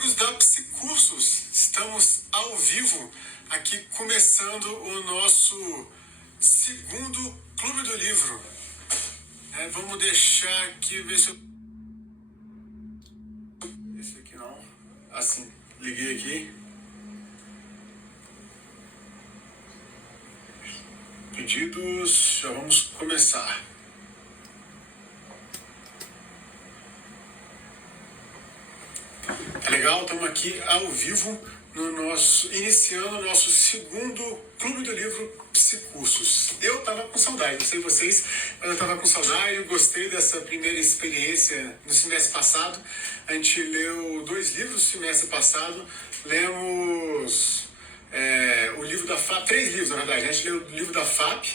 amigos da Psicursos, estamos ao vivo aqui começando o nosso segundo Clube do Livro. Vamos deixar aqui, ver se eu... Esse aqui não. Assim, liguei aqui. Pedidos, já vamos começar. Tá legal? Estamos aqui ao vivo iniciando o nosso segundo Clube do Livro Psicursos. Eu tava com saudade, não sei vocês, mas eu tava com saudade, eu gostei dessa primeira experiência no semestre passado. A gente leu 2 livros no semestre passado, lemos o livro da FAP, 3 livros na verdade. A gente leu o livro da FAP,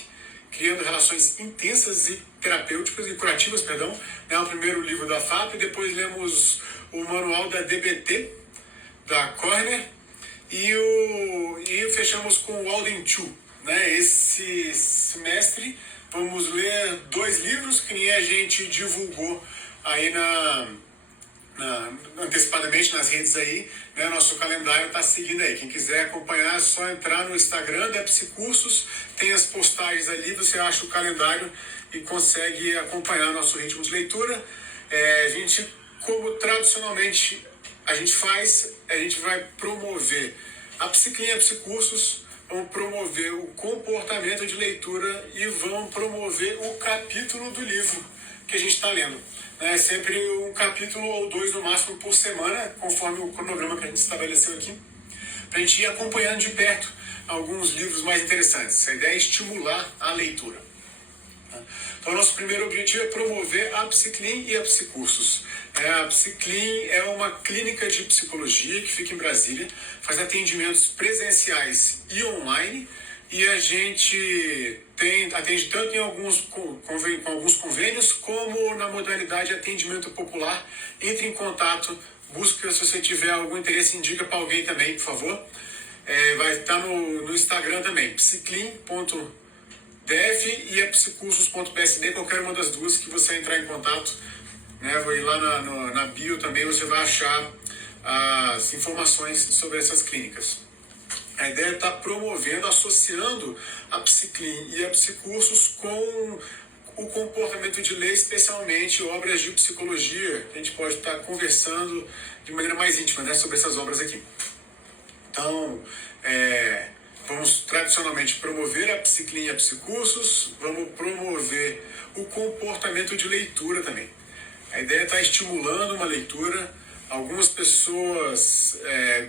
Criando Relações Intensas e Terapêuticas e Curativas, perdão, o primeiro livro da FAP, depois lemos o manual da DBT, da Corner, e fechamos com o Walden 2. Esse semestre vamos ler 2 livros que nem a gente divulgou aí antecipadamente nas redes aí, Nosso calendário está seguindo aí. Quem quiser acompanhar é só entrar no Instagram da Psicursos, tem as postagens ali, você acha o calendário e consegue acompanhar nosso ritmo de leitura. A gente, como tradicionalmente a gente faz, a gente vai promover a Psiclinha Psicursos, vamos promover o comportamento de leitura e vamos promover o capítulo do livro que a gente está lendo. É sempre um capítulo ou 2 no máximo por semana, conforme o cronograma que a gente estabeleceu aqui, para a gente ir acompanhando de perto alguns livros mais interessantes. A ideia é estimular a leitura. Então, o nosso primeiro objetivo é promover a Psiclin e a Psicursos. A Psiclin é uma clínica de psicologia que fica em Brasília, faz atendimentos presenciais e online, e a gente atende tanto em com alguns convênios, como na modalidade de atendimento popular. Entre em contato, busca, se você tiver algum interesse, indica para alguém também, por favor. Vai estar no Instagram também, psiclin.df e a psicursos.psd, qualquer uma das duas que você entrar em contato. Vai lá na bio também, você vai achar as informações sobre essas clínicas. A ideia é estar promovendo, associando a Psiclin e a Psicursos com o comportamento de ler, especialmente obras de psicologia, que a gente pode estar conversando de maneira mais íntima, sobre essas obras aqui. Então, vamos tradicionalmente promover a Psiclin e a Psicursos, vamos promover o comportamento de leitura também. A ideia é estar estimulando uma leitura. Algumas pessoas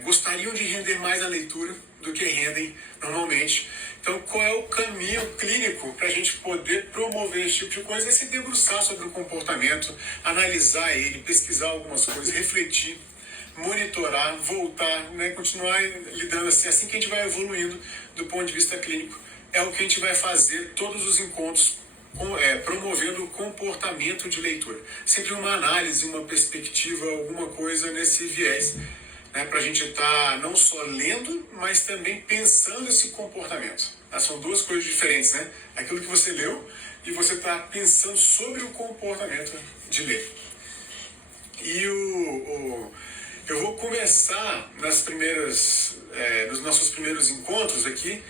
gostariam de render mais a leitura do que rendem normalmente. Então, qual é o caminho clínico para a gente poder promover esse tipo de coisa? É se debruçar sobre o comportamento, analisar ele, pesquisar algumas coisas, refletir, monitorar, voltar, continuar lidando assim que a gente vai evoluindo do ponto de vista clínico. É o que a gente vai fazer todos os encontros, promovendo o comportamento de leitura. Sempre uma análise, uma perspectiva, alguma coisa nesse viés, para a gente estar não só lendo, mas também pensando esse comportamento. São 2 coisas diferentes, Aquilo que você leu e você está pensando sobre o comportamento de ler. E eu vou começar nos nossos primeiros encontros aqui,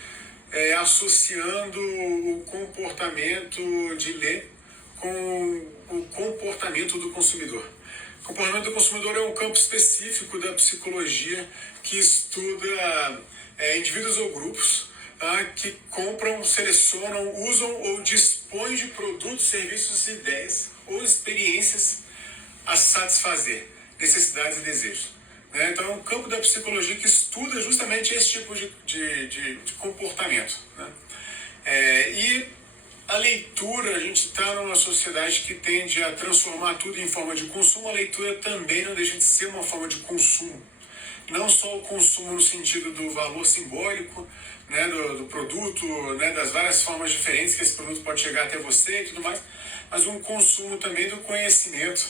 associando o comportamento de ler com o comportamento do consumidor. O comportamento do consumidor é um campo específico da psicologia que estuda indivíduos ou grupos que compram, selecionam, usam ou dispõem de produtos, serviços, ideias ou experiências a satisfazer necessidades e desejos. Então, é um campo da psicologia que estuda justamente esse tipo de comportamento. E a leitura, a gente está numa sociedade que tende a transformar tudo em forma de consumo. A leitura também não deixa de ser uma forma de consumo. Não só o consumo no sentido do valor simbólico, do produto, das várias formas diferentes que esse produto pode chegar até você e tudo mais, mas um consumo também do conhecimento,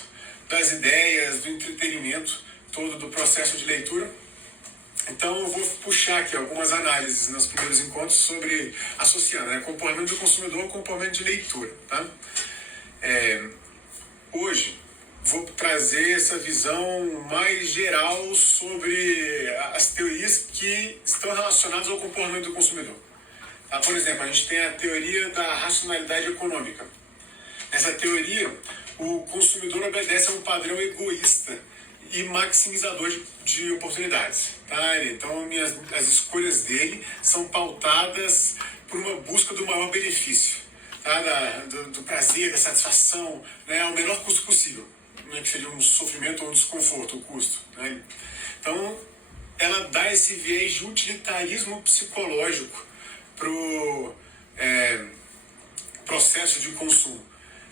das ideias, do entretenimento todo do processo de leitura. Então, eu vou puxar aqui algumas análises nos primeiros encontros sobre associando comportamento do consumidor ao comportamento de leitura. Hoje, vou trazer essa visão mais geral sobre as teorias que estão relacionadas ao comportamento do consumidor. Tá? Por exemplo, a gente tem a teoria da racionalidade econômica. Nessa teoria, o consumidor obedece a um padrão egoísta e maximizador de oportunidades. Tá? Então, as escolhas dele são pautadas por uma busca do maior benefício, tá? do prazer, da satisfação, né? Ao menor custo possível, né? Que seria um sofrimento ou um desconforto, o custo. Né? Então, ela dá esse viés de utilitarismo psicológico para o processo de consumo.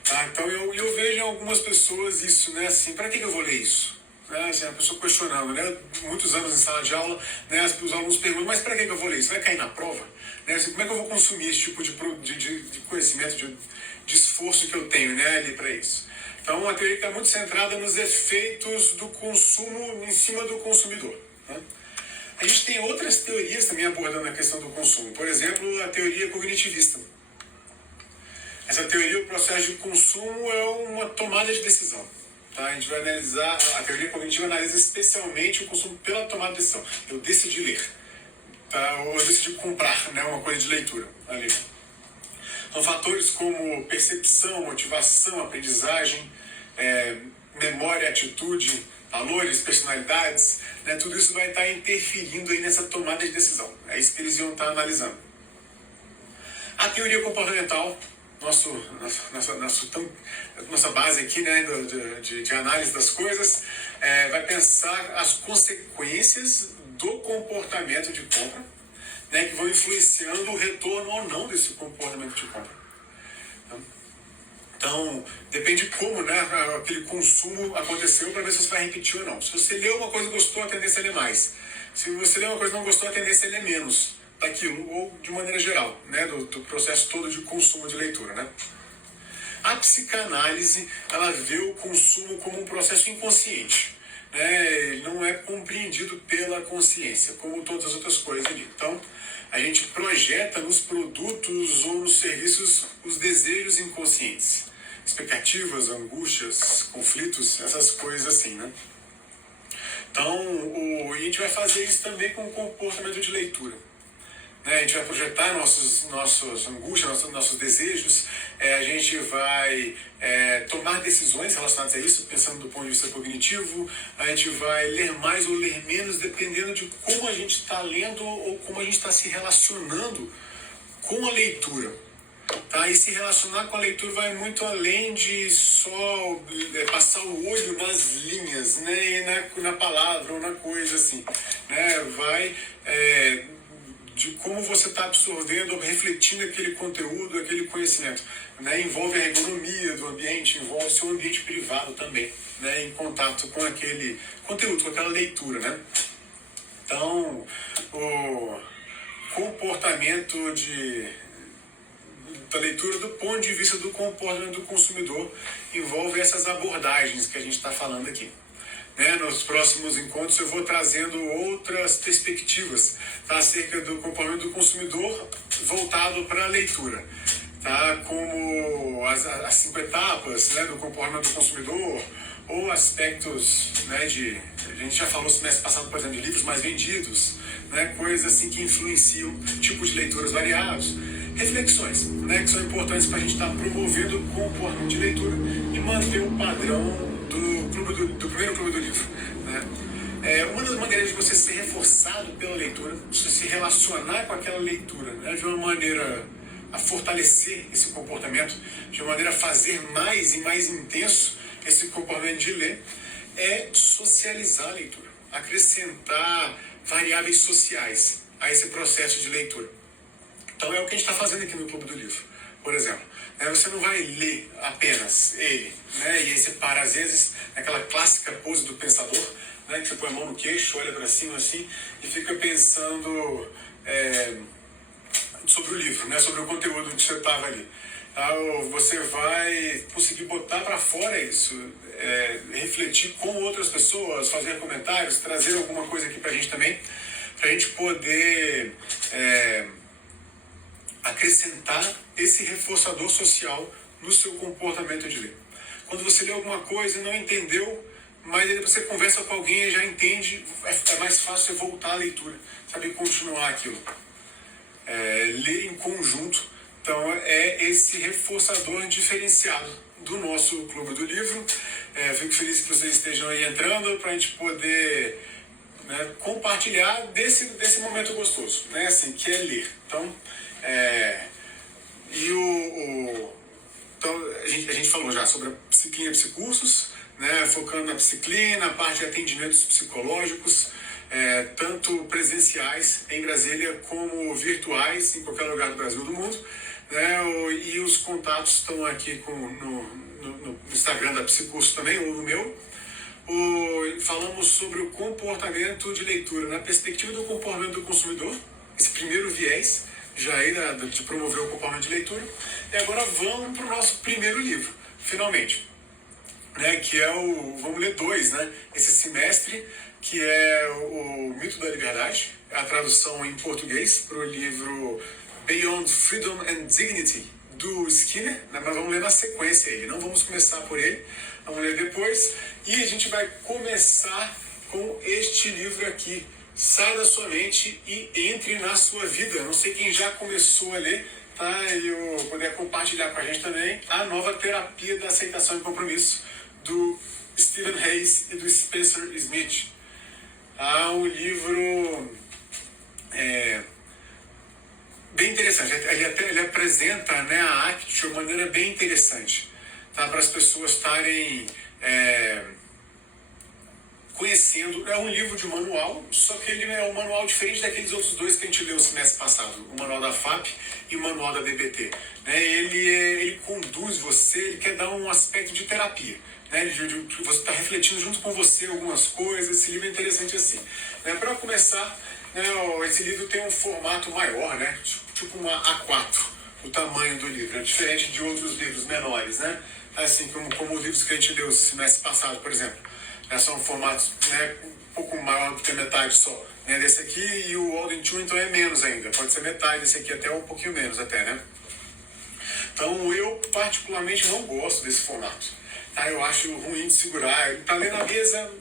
Tá? Então eu vejo em algumas pessoas isso, né? Assim, para que eu vou ler isso? Né? Assim, a pessoa questionando, né? Muitos anos em sala de aula, né? Os alunos perguntam, mas para que eu vou ler isso? Vai cair na prova? Né? Assim, como é que eu vou consumir esse tipo de conhecimento, de esforço que eu tenho, né? Ali para isso? Então a teoria está muito centrada nos efeitos do consumo em cima do consumidor. Né? A gente tem outras teorias também abordando a questão do consumo. Por exemplo, a teoria cognitivista. Essa teoria, o processo de consumo é uma tomada de decisão. Tá? A gente vai analisar, a teoria cognitiva analisa especialmente o consumo pela tomada de decisão. Eu decidi ler, tá? Ou eu decidi comprar, né? Uma coisa de leitura ali. Então, fatores como percepção, motivação, aprendizagem, memória, atitude, valores, personalidades, né? Tudo isso vai estar interferindo aí nessa tomada de decisão. É isso que eles iam estar analisando. A teoria comportamental, nossa base aqui, né, de análise das coisas, vai pensar as consequências do comportamento de compra, né, que vão influenciando o retorno ou não desse comportamento de compra. Então, depende de como, né, aquele consumo aconteceu para ver se você vai repetir ou não. Se você leu uma coisa e gostou, a tendência é ler mais. Se você leu uma coisa e não gostou, a tendência é ler menos daquilo, ou de maneira geral, né, do processo todo de consumo de leitura, né? A psicanálise, ela vê o consumo como um processo inconsciente, né? Ele não é compreendido pela consciência, como todas as outras coisas ali. Então, a gente projeta nos produtos ou nos serviços os desejos inconscientes, expectativas, angústias, conflitos, essas coisas assim, né? Então, a gente vai fazer isso também com o comportamento de leitura. A gente vai projetar nossas angústias, nossos desejos, a gente vai tomar decisões relacionadas a isso, pensando do ponto de vista cognitivo, a gente vai ler mais ou ler menos, dependendo de como a gente está lendo ou como a gente está se relacionando com a leitura. Tá? E se relacionar com a leitura vai muito além de só passar o olho nas linhas, né? E na palavra ou na coisa assim. Né? Vai de como você está absorvendo, refletindo aquele conteúdo, aquele conhecimento. Né? Envolve a ergonomia do ambiente, envolve o seu ambiente privado também, né? Em contato com aquele conteúdo, com aquela leitura. Né? Então, o comportamento da leitura do ponto de vista do comportamento do consumidor envolve essas abordagens que a gente está falando aqui. Né? Nos próximos encontros eu vou trazendo outras perspectivas, tá? Acerca do comportamento do consumidor voltado para a leitura, tá? Como as 5 etapas, né, do comportamento do consumidor, ou aspectos, né, a gente já falou semestre passado, por exemplo, de livros mais vendidos, né, coisas assim que influenciam tipos de leituras variados, reflexões, né, que são importantes para a gente estar promovendo o comportamento de leitura e manter o padrão do primeiro clube do livro. Né? Uma das maneiras de você ser reforçado pela leitura, você se relacionar com aquela leitura, né, de uma maneira a fortalecer esse comportamento, de uma maneira a fazer mais e mais intenso esse comportamento de ler, é socializar a leitura, acrescentar variáveis sociais a esse processo de leitura. Então é o que a gente está fazendo aqui no Clube do Livro, por exemplo. Você não vai ler apenas ele, né? E aí você para, às vezes, naquela clássica pose do pensador, né? Que você põe a mão no queixo, olha para cima assim, e fica pensando sobre o livro, né? Sobre o conteúdo que você estava ali. Você vai conseguir botar para fora isso, refletir com outras pessoas, fazer comentários, trazer alguma coisa aqui para a gente também, para a gente poder acrescentar esse reforçador social no seu comportamento de ler. quando você lê alguma coisa e não entendeu, mas aí você conversa com alguém e já entende, é mais fácil você voltar à leitura, sabe, continuar aquilo. Ler em conjunto, então é esse reforçador diferenciado do nosso Clube do Livro. Fico feliz que vocês estejam aí entrando para a gente poder, né, compartilhar desse momento gostoso, né, assim, que é ler. Então, então a gente falou já sobre a Psiclina Psicursos, né, focando na Psiclina, na parte de atendimentos psicológicos, tanto presenciais em Brasília como virtuais em qualquer lugar do Brasil ou do mundo, né, e os contatos estão aqui no Instagram da Psicurso também, ou no meu. Falamos sobre o comportamento de leitura na perspectiva do comportamento do consumidor, esse primeiro viés já aí de promover o comportamento de leitura. E agora vamos para o nosso primeiro livro, finalmente, né, que é vamos ler 2, né, esse semestre, que é o Mito da Liberdade, a tradução em português para o livro Beyond Freedom and Dignity, do Skinner, né, mas vamos ler na sequência aí, não vamos começar por ele, vamos ler depois, e a gente vai começar com este livro aqui, Sai da Sua Mente e Entre na Sua Vida. Não sei quem já começou a ler, tá? E eu poder compartilhar com a gente também a nova terapia da aceitação e compromisso do Stephen Hayes e do Spencer Smith. Um livro bem interessante. Ele apresenta, né, a ACT de uma maneira bem interessante, tá? Para as pessoas estarem conhecendo. É um livro de manual, só que ele é um manual diferente daqueles outros 2 que a gente leu no semestre passado, o manual da FAP e o manual da DBT. Ele conduz você, ele quer dar um aspecto de terapia. Você está refletindo junto com você algumas coisas. Esse livro é interessante assim. Para começar, esse livro tem um formato maior, né? Tipo uma A4, o tamanho do livro. É diferente de outros livros menores, né? Assim como os livros que a gente leu no semestre passado, por exemplo. São formatos, né, um pouco maior do que a metade só, né, desse aqui, e o Walden 2 então é menos ainda, pode ser metade desse aqui, até um pouquinho menos até, né? Então eu particularmente não gosto desse formato, tá? Eu acho ruim de segurar. Para ler na mesa,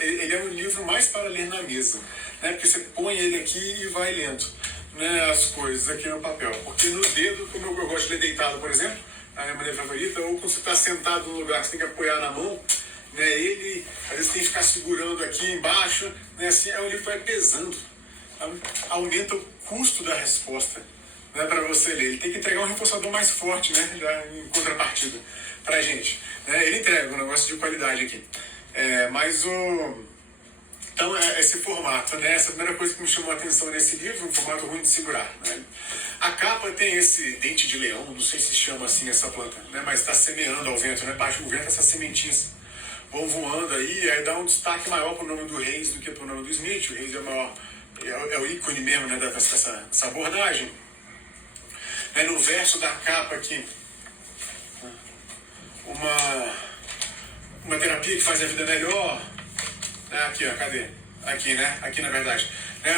ele é um livro mais para ler na mesa, né? Porque você põe ele aqui e vai lendo, né, as coisas aqui no papel, porque no dedo, como eu gosto de ler deitado, por exemplo, a minha maneira favorita, ou quando você está sentado num lugar que você tem que apoiar na mão, né, ele às vezes tem que ficar segurando aqui embaixo, né, assim, o livro vai pesando, aumenta o custo da resposta, né, para você ler. Ele tem que entregar um reforçador mais forte, né, já em contrapartida para a gente, né. Ele entrega um negócio de qualidade aqui, então esse formato, né, essa primeira coisa que me chamou a atenção nesse livro, um formato ruim de segurar, né. A capa tem esse dente de leão, não sei se chama assim essa planta, né, mas está semeando ao vento, né, bate o vento, essas sementinhas vão voando aí dá um destaque maior para o nome do Hayes do que para o nome do Smith. O Hayes é maior, é o ícone mesmo, né, dessa abordagem. No verso da capa aqui, uma terapia que faz a vida melhor. Aqui, ó, cadê? Aqui, né? Aqui, na verdade.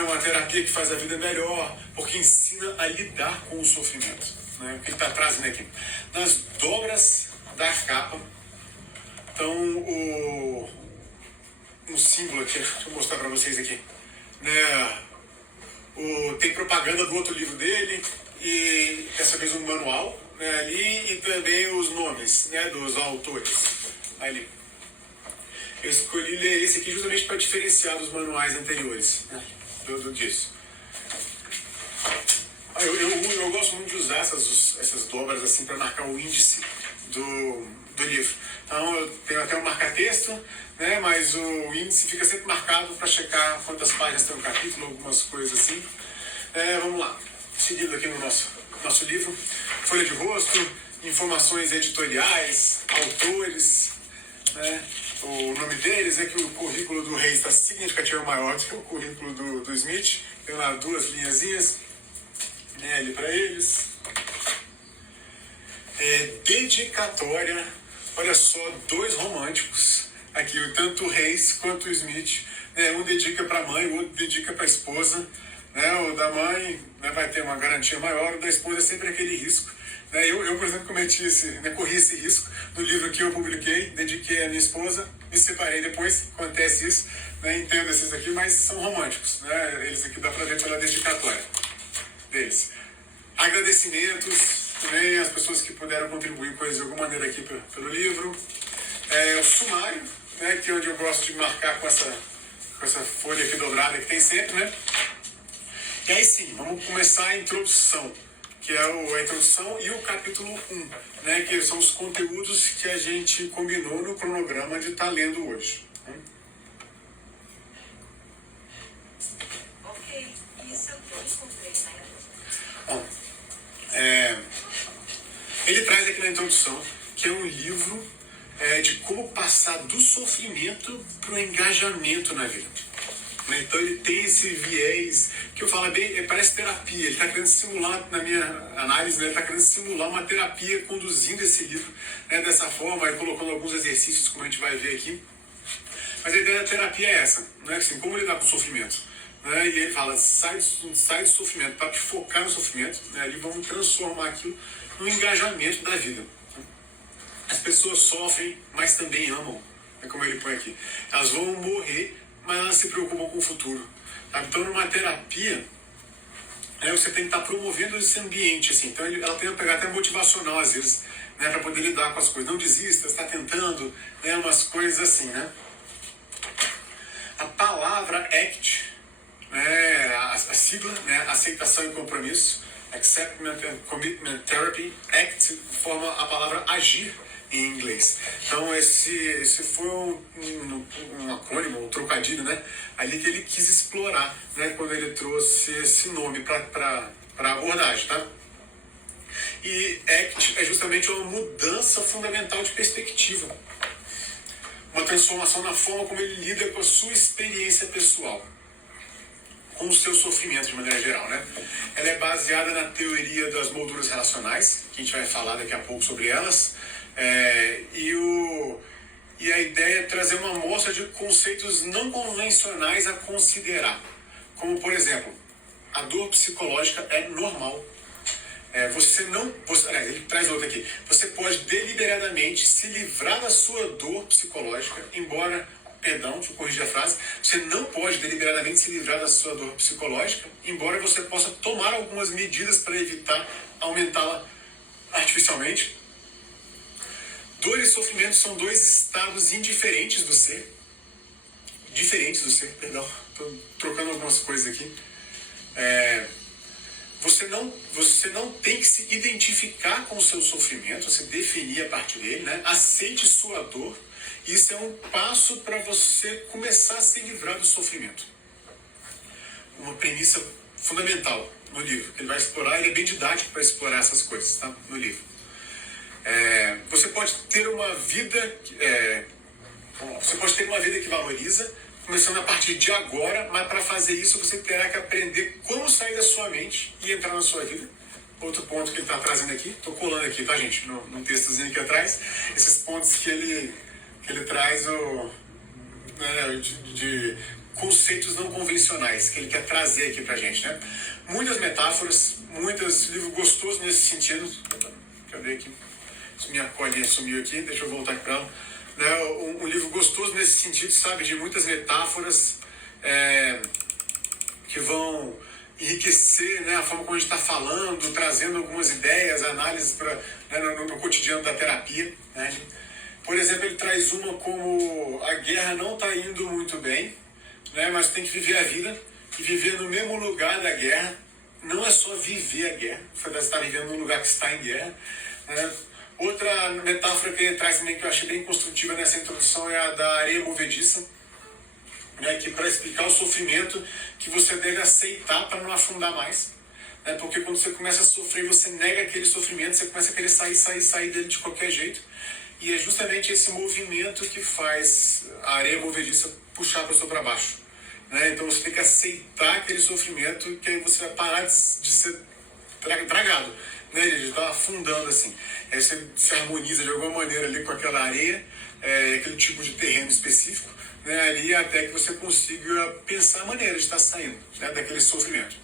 Uma terapia que faz a vida melhor, porque ensina a lidar com o sofrimento. Né? O que ele está trazendo aqui? Nas dobras da capa, então, um símbolo aqui, deixa eu mostrar para vocês aqui, né? Tem propaganda do outro livro dele, e dessa vez um manual, né, ali, e também os nomes, né, dos autores. Ali. Eu escolhi ler esse aqui justamente para diferenciar dos manuais anteriores, né, disso. Eu gosto muito de usar essas dobras assim para marcar o índice do livro. Então eu tenho até um marca-texto, né, mas o índice fica sempre marcado para checar quantas páginas tem um capítulo, algumas coisas assim. Vamos lá, seguindo aqui no nosso livro, folha de rosto, informações editoriais, autores, né, o nome deles é que o currículo do Reis está significativamente maior do que o currículo do Smith, tem lá 2 linhazinhas, né, ali para eles. Dedicatória, olha só, 2 românticos aqui, tanto o Reis quanto o Smith, né, um dedica para a mãe, o outro dedica para a esposa, né, o da mãe, né, vai ter uma garantia maior, o da esposa é sempre aquele risco, Né? Por exemplo, corri esse risco no livro que eu publiquei, dediquei à minha esposa, me separei depois, acontece isso, né? Entendo esses aqui, mas são românticos, né? Eles aqui dá pra ver pela dedicatória deles. Agradecimentos também às pessoas que puderam contribuir com eles de alguma maneira aqui pelo livro. O sumário, né, que é onde eu gosto de marcar com essa folha aqui dobrada que tem sempre, né? E aí sim, vamos começar a introdução, que é a introdução e o capítulo 1, né, que são os conteúdos que a gente combinou no cronograma de estar lendo hoje. Ok, isso eu descobri, né? Bom, ele traz aqui na introdução que é um livro de como passar do sofrimento para o engajamento na vida. Então ele tem esse viés que eu falo bem, parece terapia. Ele está querendo simular, na minha análise, né, ele está querendo simular uma terapia conduzindo esse livro, né, dessa forma, e colocando alguns exercícios, como a gente vai ver aqui. Mas a ideia da terapia é essa, né, assim, como lidar com o sofrimento. Né, e ele fala, sai do sofrimento, para te focar no sofrimento, né, e vamos transformar aquilo no engajamento da vida. As pessoas sofrem, mas também amam, é como ele põe aqui. Elas vão morrer, mas elas se preocupam com o futuro. Tá? Então, numa terapia, você tem que estar promovendo esse ambiente. Assim. Então, ela tem que pegar até motivacional, às vezes, né, para poder lidar com as coisas. Não desista, está tentando, né, umas coisas assim. Né? A palavra ACT, né, a sigla, né, aceitação e compromisso, Acceptance and Commitment Therapy, ACT forma a palavra agir em inglês. Então esse foi um acrônimo, um trocadilho, né? Ali que ele quis explorar, né? Quando ele trouxe esse nome para a abordagem, tá? E ACT é justamente uma mudança fundamental de perspectiva, uma transformação na forma como ele lida com a sua experiência pessoal, com o seu sofrimento de maneira geral, né? Ela é baseada na teoria das molduras relacionais, que a gente vai falar daqui a pouco sobre elas. E a ideia é trazer uma amostra de conceitos não convencionais a considerar. Como, por exemplo, a dor psicológica é normal. Ele traz outra aqui. Você pode deliberadamente se livrar da sua dor psicológica, deixa eu corrigir a frase. Você não pode deliberadamente se livrar da sua dor psicológica, embora você possa tomar algumas medidas para evitar aumentá-la artificialmente. Dor e sofrimento são dois estados diferentes do ser. Estou trocando algumas coisas aqui. Você não tem que se identificar com o seu sofrimento, você definir a partir dele, né? Aceite sua dor. Isso é um passo para você começar a se livrar do sofrimento. Uma premissa fundamental no livro. Ele vai explorar, ele é bem didático para explorar essas coisas, tá? No livro. Você pode ter uma vida que valoriza, começando a partir de agora, mas para fazer isso você terá que aprender como sair da sua mente e entrar na sua vida. Outro ponto que ele está trazendo aqui, estou colando aqui, tá, gente, num textozinho aqui atrás, esses pontos que ele traz de conceitos não convencionais, que ele quer trazer aqui pra gente, né? Muitas metáforas, livro gostoso nesse sentido. Deixa eu ver aqui. Minha colinha sumiu aqui, deixa eu voltar aqui para ela. Um livro gostoso nesse sentido, sabe, de muitas metáforas que vão enriquecer, né, a forma como a gente está falando, trazendo algumas ideias, análises no cotidiano da terapia. Né? Por exemplo, ele traz uma como a guerra não está indo muito bem, né, mas tem que viver a vida e viver no mesmo lugar da guerra. Não é só viver a guerra, você está vivendo num lugar que está em guerra. Né? Outra metáfora que ele traz também, que eu achei bem construtiva nessa introdução, é a da areia movediça, né, que para explicar o sofrimento que você deve aceitar para não afundar mais. Né, porque quando você começa a sofrer, você nega aquele sofrimento, você começa a querer sair dele de qualquer jeito. E é justamente esse movimento que faz a areia movediça puxar a pessoa para baixo. Né? Então você tem que aceitar aquele sofrimento, que aí você vai parar de ser tragado. Né? Ele está afundando assim. Aí você se harmoniza de alguma maneira ali com aquela areia, aquele tipo de terreno específico, né? Ali até que você consiga pensar a maneira de estar saindo, né, daquele sofrimento.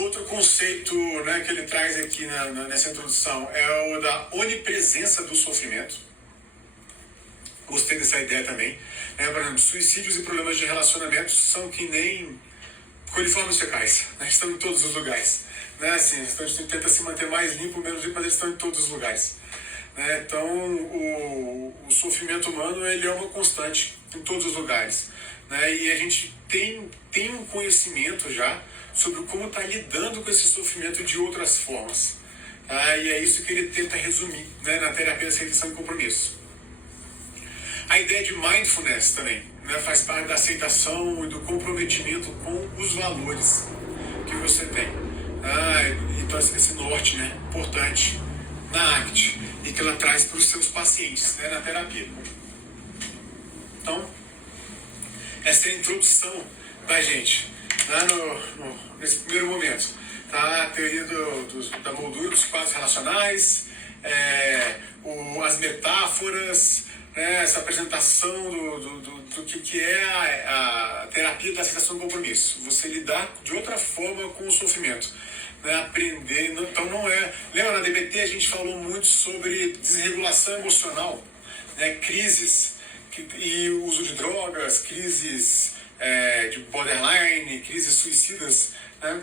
Outro conceito, né, que ele traz aqui nessa introdução é o da onipresença do sofrimento. Gostei dessa ideia também. Por exemplo, suicídios e problemas de relacionamento são que nem coliformes fecais, né? Estão em todos os lugares. Né? Assim, a gente tenta se manter mais limpo, menos limpo, mas eles estão em todos os lugares. Né? Então, o sofrimento humano ele é uma constante em todos os lugares. Né? E a gente tem um conhecimento já sobre como está lidando com esse sofrimento de outras formas. Tá? E é isso que ele tenta resumir, né, na terapia de aceitação e compromisso. A ideia de mindfulness também, né, faz parte da aceitação e do comprometimento com os valores que você tem. Então esse norte, né, importante na ACT e que ela traz para os seus pacientes, né, na terapia. Então, essa é a introdução da gente, né, nesse primeiro momento. Tá? A teoria da moldura dos quadros relacionais, as metáforas, né, essa apresentação do que é a terapia da aceitação do compromisso. Você lidar de outra forma com o sofrimento. Né, aprender. Então não é. Lembra, na DBT a gente falou muito sobre desregulação emocional, né, crises e uso de drogas, crises de borderline, crises suicidas. Né?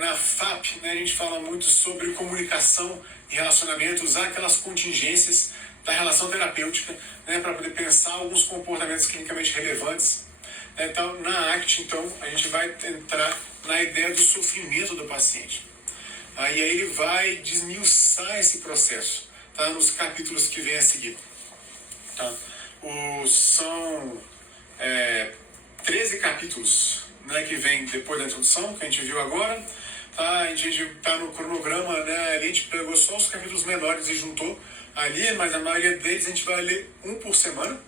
Na FAP, né, a gente fala muito sobre comunicação e relacionamento, usar aquelas contingências da relação terapêutica, né, para poder pensar alguns comportamentos clinicamente relevantes. Então, na ACT, então, a gente vai entrar na ideia do sofrimento do paciente. E aí ele vai desmiuçar esse processo, tá, nos capítulos que vem a seguir. Tá? São 13 capítulos, né, que vem depois da introdução, que a gente viu agora. Tá? A gente está no cronograma, né, a gente pegou só os capítulos menores e juntou ali, mas a maioria deles a gente vai ler um por semana,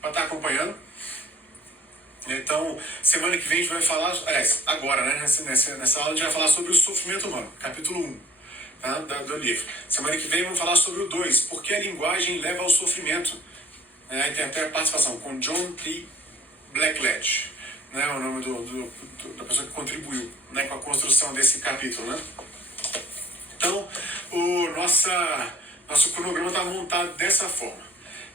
para estar acompanhando. Então, semana que vem a gente vai falar, agora, né, nessa aula a gente vai falar sobre o sofrimento humano, capítulo 1, tá, do livro. Semana que vem vamos falar sobre o 2, por que a linguagem leva ao sofrimento. Tem até a participação com John T. Blackledge, né, o nome da pessoa que contribuiu, né, com a construção desse capítulo. Né? Então, nosso cronograma está montado dessa forma.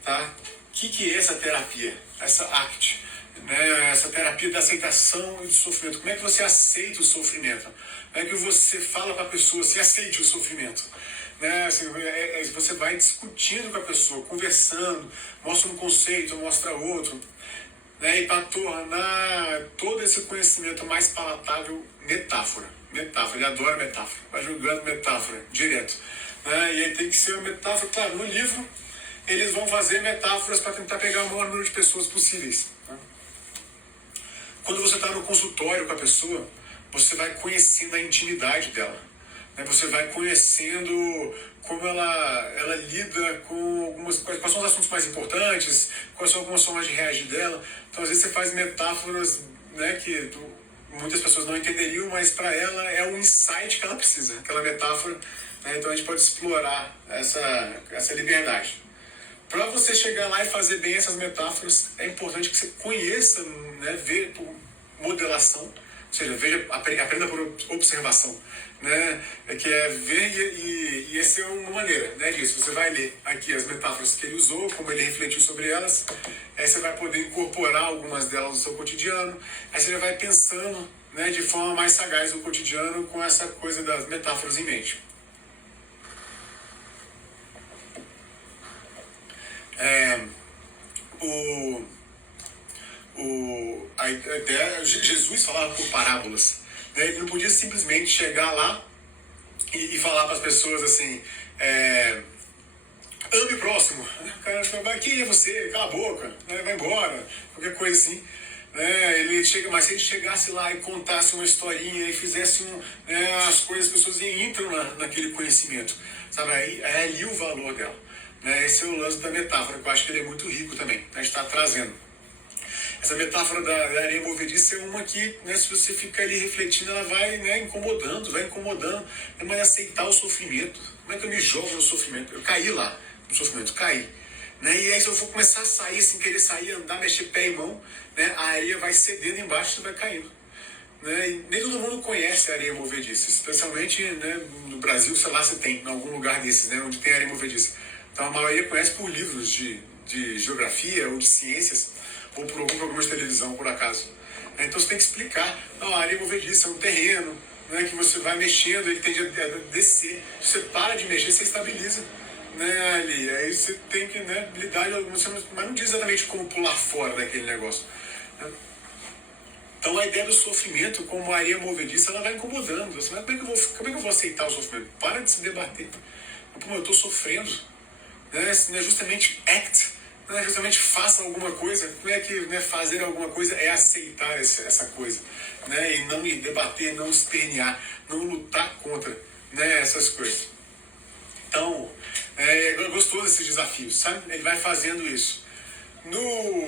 Tá? O que é essa terapia, essa ACT? Né, essa terapia da aceitação e do sofrimento. Como é que você aceita o sofrimento? Como é que você fala para a pessoa se aceite o sofrimento? Né, assim, você vai discutindo com a pessoa, conversando, mostra um conceito, mostra outro, né, e para tornar todo esse conhecimento mais palatável, metáfora. Ele adora metáfora, vai jogando metáfora direto. Né, e aí tem que ser uma metáfora, claro, no livro eles vão fazer metáforas para tentar pegar o maior número de pessoas possíveis. Né? Quando você está no consultório com a pessoa, você vai conhecendo a intimidade dela. Né? Você vai conhecendo como ela lida com quais são os assuntos mais importantes, quais são algumas formas de reagir dela. Então, às vezes, você faz metáforas, né, que muitas pessoas não entenderiam, mas para ela é um insight que ela precisa, aquela metáfora. Né? Então, a gente pode explorar essa liberdade. Para você chegar lá e fazer bem essas metáforas, é importante que você conheça, né, ver por modelação, ou seja, aprenda por observação, né, que é ver e essa é uma maneira, né, disso. Você vai ler aqui as metáforas que ele usou, como ele refletiu sobre elas, aí você vai poder incorporar algumas delas no seu cotidiano, aí você já vai pensando, né, de forma mais sagaz no cotidiano com essa coisa das metáforas em mente. A ideia, Jesus falava por parábolas, né? Ele não podia simplesmente chegar lá e falar para as pessoas assim, ame o próximo. O cara fala, quem é você? Cala a boca, né? Vai embora, qualquer coisa assim. Né? Mas se ele chegasse lá e contasse uma historinha e fizesse né, as coisas, as pessoas entram naquele conhecimento, sabe? É ali o valor dela. Né? Esse é o lance da metáfora, que eu acho que ele é muito rico também, a gente está trazendo. Essa metáfora da areia movediça é uma que, né, se você ficar ali refletindo, ela vai, né, incomodando, mas aceitar o sofrimento. Como é que eu me jogo no sofrimento? Eu caí lá, no sofrimento, caí. Né? E aí se eu for começar a sair, sem querer sair, andar, mexer pé e mão, né, a areia vai cedendo embaixo e vai caindo. né? E nem todo mundo conhece a areia movediça, especialmente, né, no Brasil, sei lá se tem, em algum lugar desses, né, onde tem areia movediça. Então a maioria conhece por livros de geografia ou de ciências, ou por algum programa de televisão, por acaso. Então você tem que explicar, não, a areia movediça é um terreno, né, que você vai mexendo, ele tende a descer. Se você para de mexer, você estabiliza, né, ali. Aí você tem que, né, lidar de algumas coisas, mas não diz exatamente como pular fora daquele negócio, né? Então a ideia do sofrimento, como a areia movediça, ela vai incomodando. Você vai, como é que eu vou aceitar o sofrimento? Para de se debater. Pô, eu estou sofrendo. Né? Não é justamente act, não é justamente faça alguma coisa. Não é que, né, fazer alguma coisa é aceitar essa coisa, né? E não debater, não espernear, não lutar contra, né, essas coisas. Então, é gostoso esses desafios, sabe? Ele vai fazendo isso.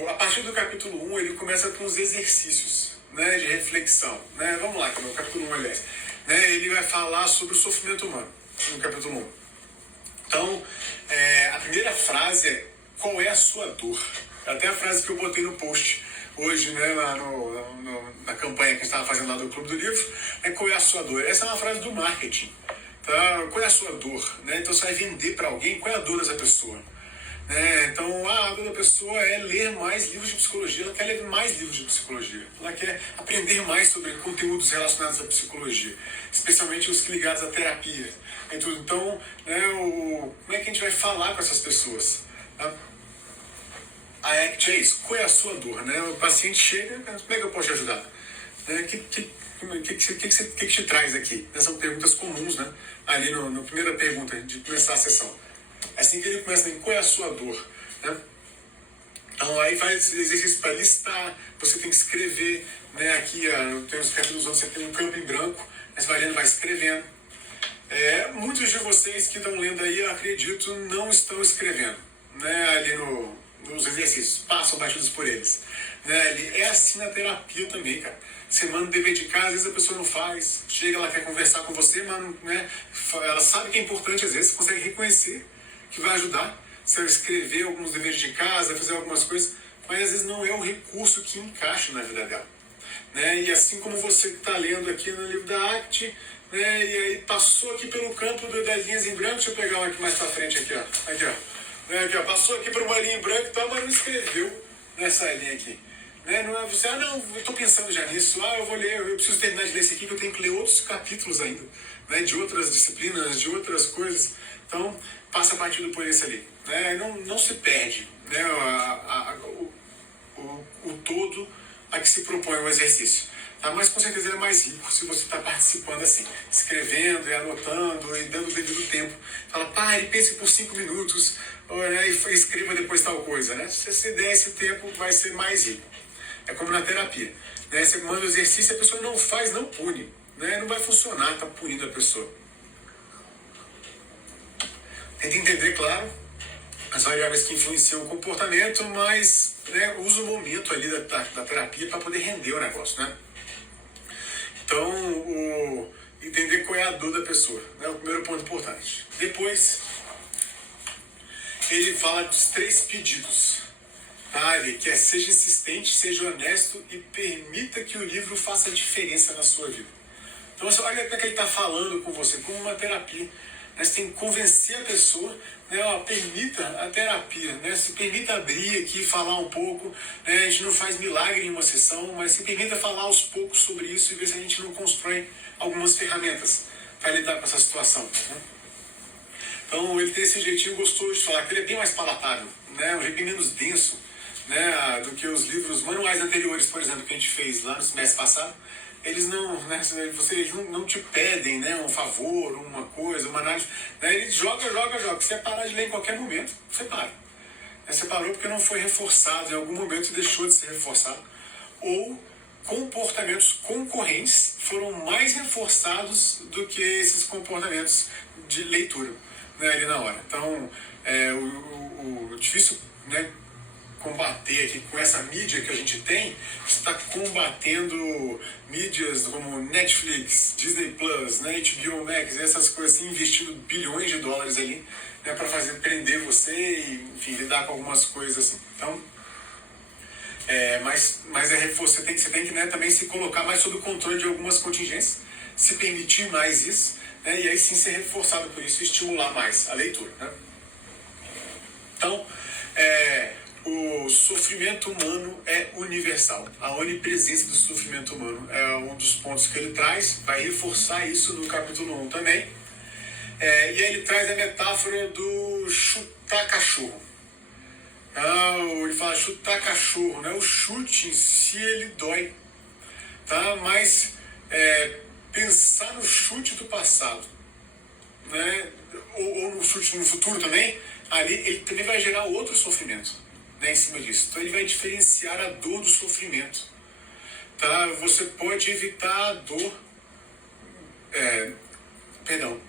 A partir do capítulo 1, ele começa com os exercícios, né, de reflexão. Né? Vamos lá, no capítulo 1, aliás. Né, ele vai falar sobre o sofrimento humano, no capítulo 1. Então, a primeira frase é: qual é a sua dor? Até a frase que eu botei no post hoje, né, lá na campanha que a gente estava fazendo lá do Clube do Livro, é: qual é a sua dor? Essa é uma frase do marketing. Tá? Qual é a sua dor? Né? Então você vai vender para alguém qual é a dor dessa pessoa. Então, a dor da pessoa é ler mais livros de psicologia. Ela quer ler mais livros de psicologia. Ela quer aprender mais sobre conteúdos relacionados à psicologia, especialmente os ligados à terapia. Então, né, como é que a gente vai falar com essas pessoas? Tá? A ACT é isso. Qual é a sua dor? Né? O paciente chega, como é que eu posso te ajudar? O que te traz aqui? Essas são perguntas comuns, né? Ali na primeira pergunta de começar a sessão. Assim que ele começa, qual é a sua dor? Né? Então aí faz exercício para listar, você tem que escrever, né? Aqui tem os capítulos onde você tem um campo em branco, mas vai lendo, vai escrevendo. Muitos de vocês que estão lendo aí, eu acredito, não estão escrevendo, né? Ali nos exercícios, passam batidos por eles. Né? É assim na terapia também, cara. Você manda um dever de casa, às vezes a pessoa não faz, chega, ela quer conversar com você, mas, né, ela sabe que é importante, às vezes você consegue reconhecer que vai ajudar. Você vai escrever alguns deveres de casa, fazer algumas coisas, mas às vezes não é o recurso que encaixa na vida dela. Né? E assim como você está lendo aqui no livro da ACT, né, e aí passou aqui pelo campo das linhas em branco, deixa eu pegar uma aqui mais para frente, aqui, ó. Aqui, ó. Aqui, ó. Passou aqui por uma linha em branco, tá, mas não escreveu nessa linha aqui. Né? Não é você, não, eu estou pensando já nisso, eu vou ler, eu preciso terminar de ler esse aqui, que eu tenho que ler outros capítulos ainda, né, de outras disciplinas, de outras coisas. Então, passa partido por esse ali. Né? Não se perde, né, o todo a que se propõe o exercício. Tá? Mas com certeza ele é mais rico se você está participando assim, escrevendo e anotando e dando o devido tempo. Fala, pare, pense por 5 minutos, né, e escreva depois tal coisa. Né? Se você der esse tempo, vai ser mais rico. É como na terapia. Né? Você manda o exercício, a pessoa não faz, não pune. Né? Não vai funcionar, está punindo a pessoa. Tenta entender, claro, as variáveis que influenciam o comportamento, mas, né, usa o momento ali da terapia para poder render o negócio. Né? Então, entender qual é a dor da pessoa. Né? O primeiro ponto importante. Depois, ele fala dos 3 pedidos. Ele quer: seja insistente, seja honesto e permita que o livro faça diferença na sua vida. Então você olha como é que ele está falando com você, como uma terapia. Você tem que convencer a pessoa, né, permita a terapia, né, se permita abrir aqui, falar um pouco. Né, a gente não faz milagre em uma sessão, mas se permita falar aos poucos sobre isso e ver se a gente não constrói algumas ferramentas para lidar com essa situação. Né? Então ele tem esse jeitinho gostoso de falar, que ele é bem mais palatável, né, um jeito bem menos denso, né, do que os livros manuais anteriores, por exemplo, que a gente fez lá no semestre passado. Eles não, né, vocês não te pedem, né, um favor, uma coisa, uma análise. Né, ele joga. Se você parar de ler em qualquer momento, você para. Você parou porque não foi reforçado, em algum momento deixou de ser reforçado. Ou comportamentos concorrentes foram mais reforçados do que esses comportamentos de leitura, né, ali na hora. Então, o difícil, né, combater aqui com essa mídia que a gente tem, está combatendo mídias como Netflix, Disney Plus, né, HBO Max, essas coisas assim, investindo bilhões de dólares ali, né, para fazer prender você e, enfim, lidar com algumas coisas assim. Então, Mas você tem que, né, também se colocar mais sob o controle de algumas contingências, se permitir mais isso, né, e aí sim ser reforçado por isso e estimular mais a leitura. Né? Então, o sofrimento humano é universal. A onipresença do sofrimento humano é um dos pontos que ele traz, vai reforçar isso no capítulo 1 também. E aí ele traz a metáfora do chutar cachorro. Ele fala chutar cachorro, né? O chute em si ele dói, tá? Mas pensar no chute do passado, né? Ou no chute no futuro também, ali ele também vai gerar outro sofrimento, né, em cima disso. Então ele vai diferenciar a dor do sofrimento, tá? Você pode evitar a dor,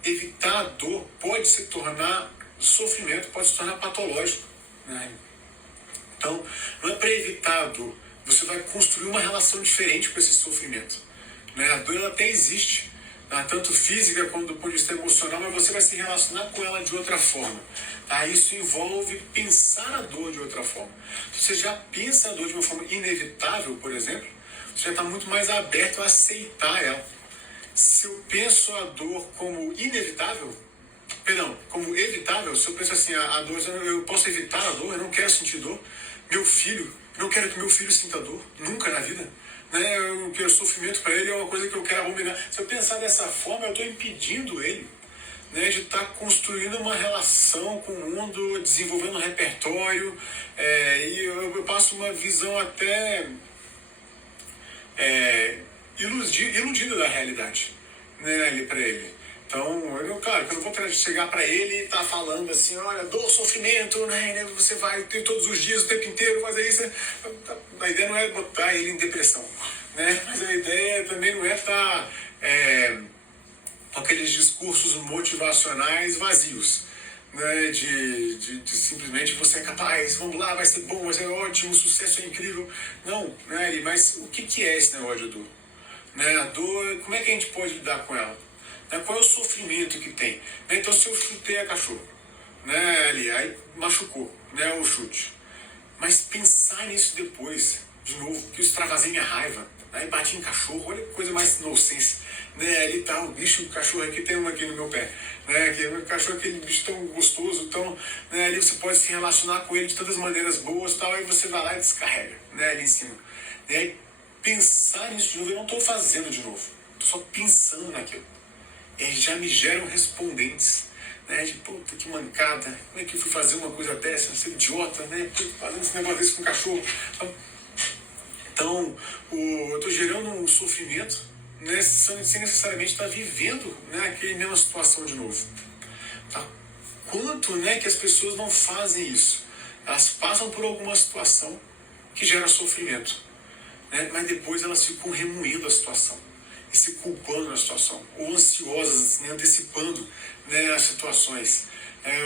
evitar a dor pode se tornar sofrimento, pode se tornar patológico, né? Então, não é para evitar a dor, você vai construir uma relação diferente com esse sofrimento, né? A dor ela até existe, tá? Tanto física quanto do ponto de vista emocional, mas você vai se relacionar com ela de outra forma. Tá? Isso envolve pensar a dor de outra forma. Se você já pensa a dor de uma forma inevitável, por exemplo, você já está muito mais aberto a aceitar ela. Se eu penso a dor como inevitável, como evitável, se eu penso assim, a dor, eu posso evitar a dor, eu não quero sentir dor. Meu filho, não quero que meu filho sinta dor, nunca na vida. Né? O sofrimento para ele é uma coisa que eu quero abominar. Se eu pensar dessa forma, eu estou impedindo ele, né, de estar construindo uma relação com o mundo, desenvolvendo um repertório, e eu passo uma visão até iludida da realidade, né, ali para ele. Então, claro, que eu não vou chegar para ele e estar falando assim, olha, dor, sofrimento, né, você vai ter todos os dias, o tempo inteiro, fazer isso. A ideia não é botar ele em depressão, né, mas a ideia também não é estar com aqueles discursos motivacionais vazios, né, de simplesmente você é capaz, vamos lá, vai ser bom, vai ser ótimo, o sucesso é incrível. Não, né, mas o que é esse negócio de dor? Né, a dor, como é que a gente pode lidar com ela? Qual é o sofrimento que tem? Então, se eu chutei a cachorro, né, aí machucou, né, o chute. Mas pensar nisso depois, de novo, que eu extravasei minha raiva, aí bati em cachorro, olha que coisa mais inocência. Né, ali tá o bicho, o cachorro aqui, tem um aqui no meu pé. Né, que o cachorro, aquele bicho tão gostoso, tão, né, ali você pode se relacionar com ele de todas as maneiras boas, tal, aí você vai lá e descarrega, né, ali em cima. E aí, pensar nisso de novo, eu não estou fazendo de novo, estou só pensando naquilo. E aí já me geram respondentes, né, de puta que mancada, como é que eu fui fazer uma coisa dessa, ser idiota, né, fazendo esse negócio desse com o cachorro. Então, eu estou gerando um sofrimento, né, sem necessariamente estar vivendo, né, aquela mesma situação de novo. Tá? Quanto, né, que as pessoas não fazem isso? Elas passam por alguma situação que gera sofrimento, né, mas depois elas ficam remoendo a situação e se culpando na situação, ou ansiosas, né, antecipando, né, as situações,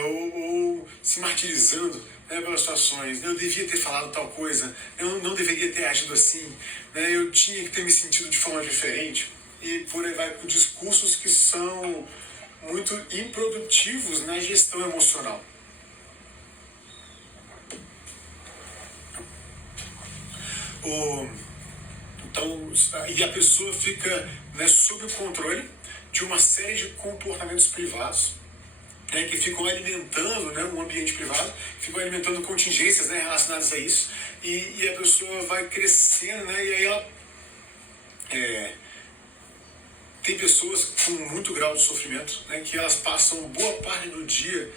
ou se martirizando, né, pelas situações. Eu devia ter falado tal coisa, eu não deveria ter agido assim, né, eu tinha que ter me sentido de forma diferente, e por aí vai, com discursos que são muito improdutivos na gestão emocional. Então, e a pessoa fica, né, sob o controle de uma série de comportamentos privados, né, que ficam alimentando, né, um ambiente privado, ficam alimentando contingências, né, relacionadas a isso, e a pessoa vai crescendo, né, e aí ela tem pessoas com muito grau de sofrimento, né, que elas passam boa parte do dia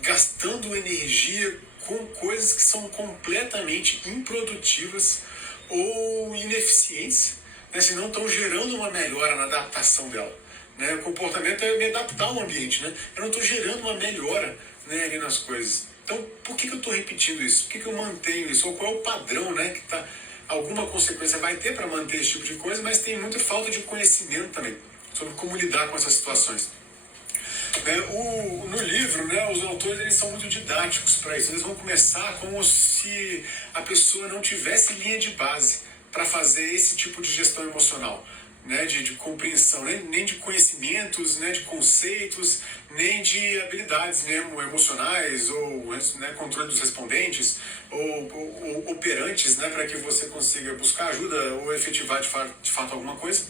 gastando energia com coisas que são completamente improdutivas ou ineficientes, né, se não estão gerando uma melhora na adaptação dela. Né? O comportamento é me adaptar ao ambiente, né? Eu não estou gerando uma melhora, né, ali nas coisas. Então, por que eu estou repetindo isso? Por que eu mantenho isso? Ou qual é o padrão, né, que tá, alguma consequência vai ter para manter esse tipo de coisa, mas tem muita falta de conhecimento também sobre como lidar com essas situações. No livro, né, os autores eles são muito didáticos para isso. Eles vão começar como se a pessoa não tivesse linha de base para fazer esse tipo de gestão emocional. né, de compreensão, nem de conhecimentos, né, de conceitos, nem de habilidades mesmo emocionais ou, né, controle dos respondentes ou operantes, né, para que você consiga buscar ajuda ou efetivar de fato alguma coisa.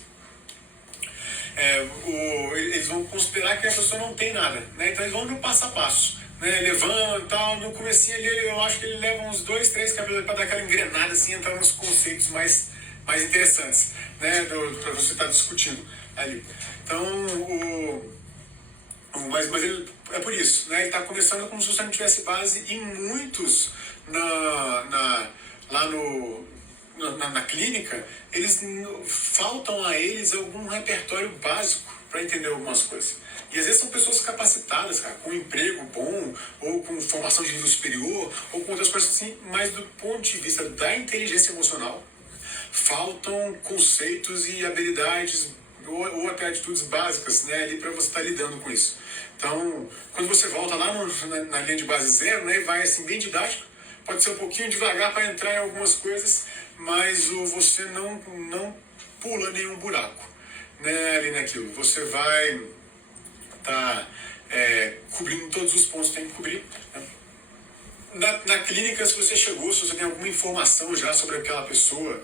Eles vão considerar que a pessoa não tem nada, né? Então eles vão no passo a passo, né? Levando e tal, no comecinho ali eu acho que ele leva uns 2, 3 capítulos para dar aquela engrenada assim, entrar nos conceitos mais interessantes, né? Para você estar discutindo ali. Então, mas ele, é por isso, né? Ele está começando como se você não tivesse base e muitos lá na clínica, faltam a eles algum repertório básico para entender algumas coisas. E às vezes são pessoas capacitadas, cara, com emprego bom, ou com formação de nível superior, ou com outras coisas assim, mas do ponto de vista da inteligência emocional, faltam conceitos e habilidades ou até atitudes básicas, né, ali para você estar lidando com isso. Então, quando você volta lá na linha de base zero, né, e vai assim bem didático, pode ser um pouquinho devagar para entrar em algumas coisas, mas você não pula nenhum buraco, né, ali naquilo. Você vai estar cobrindo todos os pontos que tem que cobrir, né? Na clínica, se você chegou, se você tem alguma informação já sobre aquela pessoa,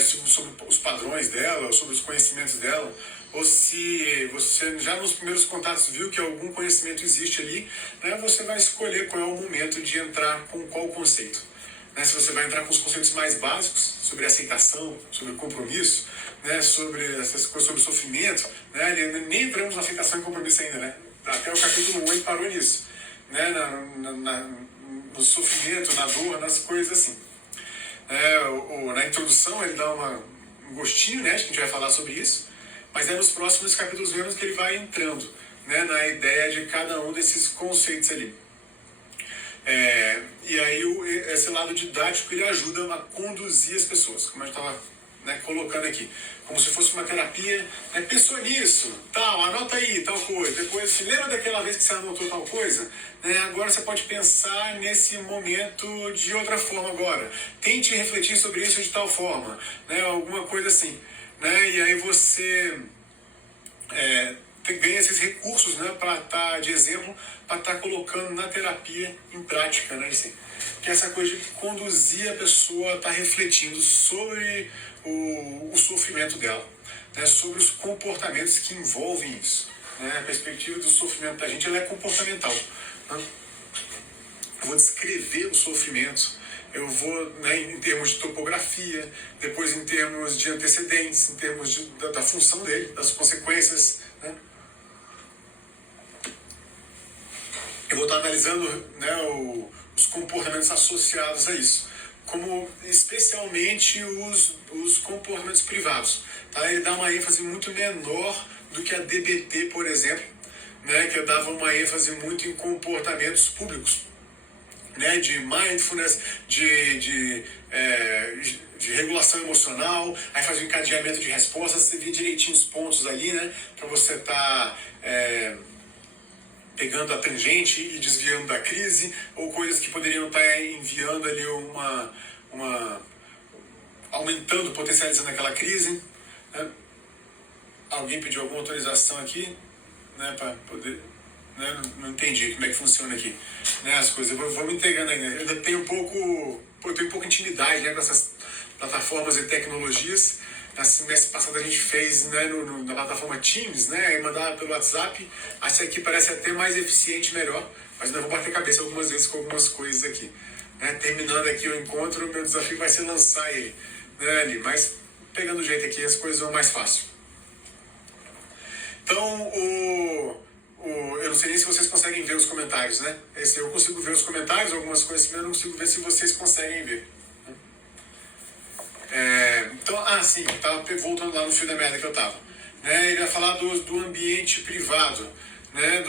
sobre os padrões dela, sobre os conhecimentos dela, ou se você já nos primeiros contatos viu que algum conhecimento existe ali, né, você vai escolher qual é o momento de entrar com qual conceito. Né, se você vai entrar com os conceitos mais básicos, sobre aceitação, sobre compromisso, né, sobre essas coisas, sobre sofrimento, né, nem entramos na aceitação e compromisso ainda, né? Até o capítulo 1 ele parou nisso, né, no sofrimento, na dor, nas coisas assim. Na introdução ele dá um gostinho, né, acho que a gente vai falar sobre isso, mas nos próximos capítulos vemos que ele vai entrando, né, na ideia de cada um desses conceitos ali. E aí esse lado didático ele ajuda a conduzir as pessoas, como a gente estava, né, colocando aqui, como se fosse uma terapia, né, pensou nisso, tal, anota aí, tal coisa, depois se lembra daquela vez que você anotou tal coisa, né, agora você pode pensar nesse momento de outra forma agora, tente refletir sobre isso de tal forma, né, alguma coisa assim, né, e aí você ganha esses recursos, né, para estar de exemplo, para estar colocando na terapia em prática, né, assim, que é essa coisa de conduzir a pessoa a estar refletindo sobre o sofrimento dela, né, sobre os comportamentos que envolvem isso, né, a perspectiva do sofrimento da gente ela é comportamental, né? Eu vou descrever o sofrimento, eu vou, né, em termos de topografia, depois em termos de antecedentes, em termos da função dele, das consequências, né? Eu vou estar analisando, né, os comportamentos associados a isso, como especialmente os comportamentos privados. Tá? Ele dá uma ênfase muito menor do que a DBT, por exemplo, né, que dava uma ênfase muito em comportamentos públicos, né, de mindfulness, de regulação emocional, aí faz um encadeamento de respostas, você vê direitinho os pontos ali, né, para você estar pegando a tangente e desviando da crise, ou coisas que poderiam estar enviando ali aumentando, potencializando aquela crise, né? Alguém pediu alguma autorização aqui, né, para poder, né, não entendi como é que funciona aqui, né, as coisas, vou me entregando ainda, eu ainda tenho tenho um pouco intimidade, né, com essas plataformas e tecnologias. Assim, mês passado a gente fez, né, na plataforma Teams, né, e mandar pelo WhatsApp. Essa aqui parece até mais eficiente e melhor, mas ainda vou bater cabeça algumas vezes com algumas coisas aqui, né. Terminando aqui o encontro, o meu desafio vai ser lançar ele, né, ali, mas pegando o jeito aqui as coisas vão mais fácil. Então, eu não sei nem se vocês conseguem ver os comentários, né? Eu consigo ver os comentários, algumas coisas, mas eu não consigo ver se vocês conseguem ver. Então, sim, tava voltando lá no fio da merda que eu tava. Né? Ele vai falar do ambiente privado, né?